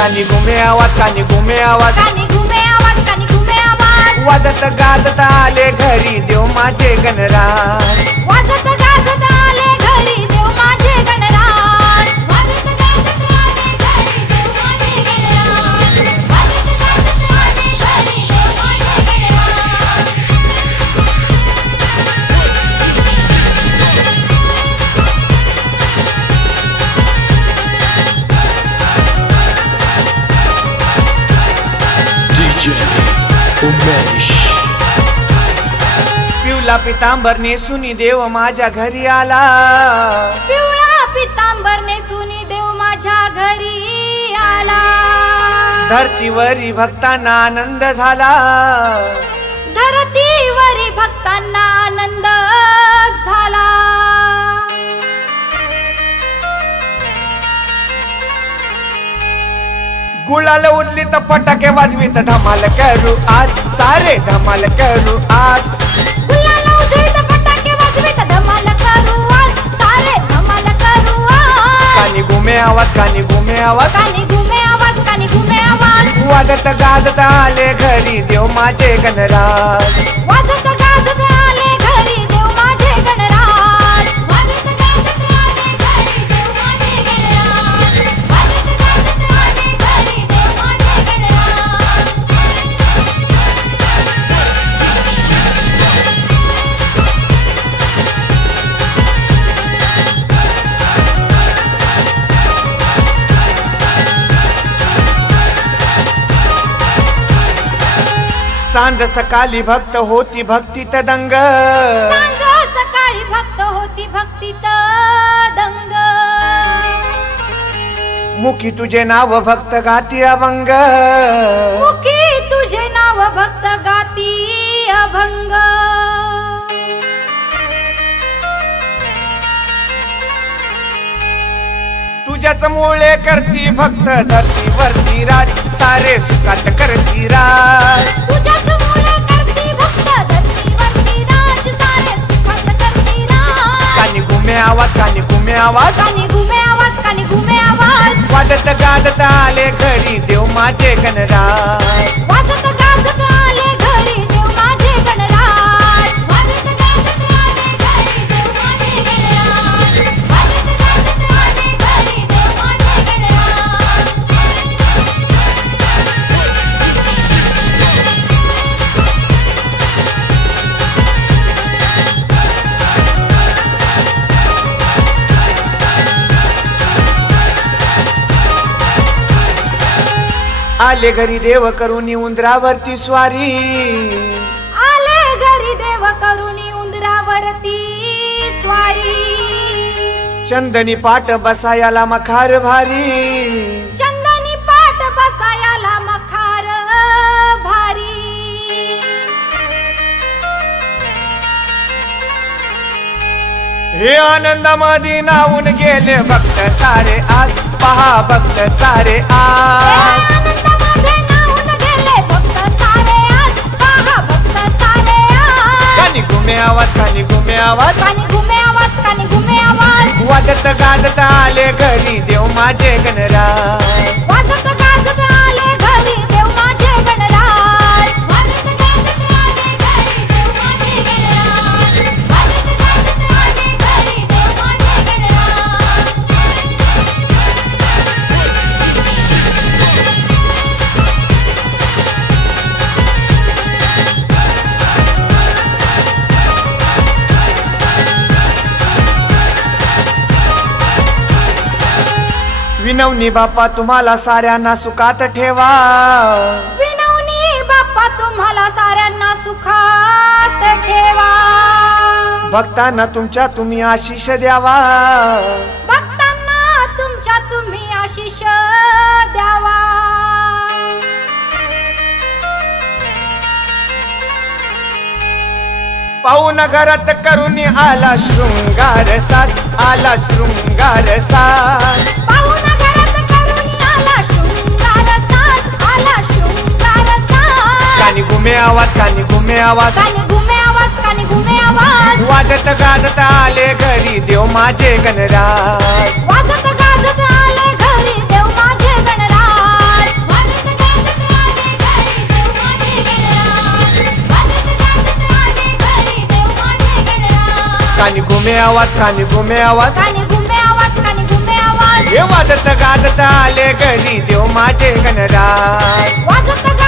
कानी घुमे आवाज, कानी घुमे आवाज, कानी घुमे आवाज, कानी घुमे आवाज। वाजत गाजत आले घरी देव माझे गणराज, वाजत गाजत आले घरी देव माझे गणराज, वाजत गाजत आले घरी देव माझे गणराज, वाजत गाजत आले घरी देव माझे गणराज। DJ उमेश। पिवला पितांबर नेसुनी देव माझ्या घरी आला, पिवळा पितांबर नेसुनी देव माझ्या घरी आला। धरतीवरी भक्तांना आनंद झाला, धरतीवरी भक्तांना आनंद झाला। गुलाल उडली तर फटाके वाजवीत धमाल करू आज, सारे धमाल करू आज। गुलाल उधळी तर फटाके वाजवीत धमाल करू आज, सारे धमाल करू आज। कानी घुमे आवाज, कानी घुमे आवाज, कानी घुमे आवाज, कानी घुमे आवाज। वाजत गाजत आले घरी देव माझे गणराज, वाजत गाजत आले घरी देव माझे गणराज, वाजत गाजत आले घरी देव माझे गणराज, वाजत गाजत आले घरी देव माझे गणराज। सांज सकाळी भक्त होती भक्तीत दंग, सांज सकाळी भक्त होती भक्तीत दंग। मुखी तुझे नाव भक्त गाती अभंग, मुखी तुझे नाव भक्त गाती अभंग। तुझ्याच मुळे करती भक्त धरतीवरती राज, सारे सुखात करती राज। तुझ्याच मुळे करती भक्त धरतीवरती राज, सारे सुखात करती राज। कानी घुमे आवाज, कानी घुमे आवाज, कानी घुमे आवाज, कानी घुमे आवाज। वाजत गाजत आले घरी देव माझे गणराज, वाजत गाजत आले घरी देव माझे गणराज, वाजत गाजत आले घरी देव माझे गणराज, वाजत गाजत आले घरी देव माझे गणराज। आले घरी देव करुणी उंदरावरती स्वारी, आले घरी देव करुणी उंदरावरती स्वारी। चंदनी पाट बसायाला मखार भारी, चंदनी पाट बसायाला मखार भारी। हे आनंदामध्ये नावून गेले भक्त सारे आज, पहा भक्त सारे आज। आनंदामध्ये नाहून गेले भक्त सारे आज, पहा भक्त सारे आज। कानी घुमे आवाज, कानी घुमे आवाज, कानी घुमे आवाज, कानी घुमे आवाज। वाजत गाजत आले घरी देव माझे गणराज, वाजत गाजत आले घरी देव माझे गणराज, वाजत गाजत आले घरी देव माझे गणराज, वाजत गाजत आले घरी देव माझे गणराज। विनवणी बाप्पा तुम्हाला साऱ्यांना सुखात ठेवा, विनवणी बाप्पा तुम्हाला साऱ्यांना सुखात ठेवा। भक्तांना तुमच्या तुम्ही आशीष द्यावा, भक्तांना तुमच्या तुम्ही आशीष द्यावा। पाहून घरात करुणी आला शृंगार साज, आला शृंगार साज। पाहून घरात करुणी आला शृंगार साज, आला शृंगार साज। कानी घुमे आवाज, कानी घुमे आवाज, कानी घुमे आवाज, कानी घुमे आवाज। वाजत गाजत आले घरी देव माझे गणराज, वाजत गाजत आले घरी देव माझे गणराज, कानी घुमे आवाज कानी घुमे आवाज कानी घुमे आवाज कानी घुमे आवाज हे वाजत गाजत आले घरी देव माझे गणराज वाजत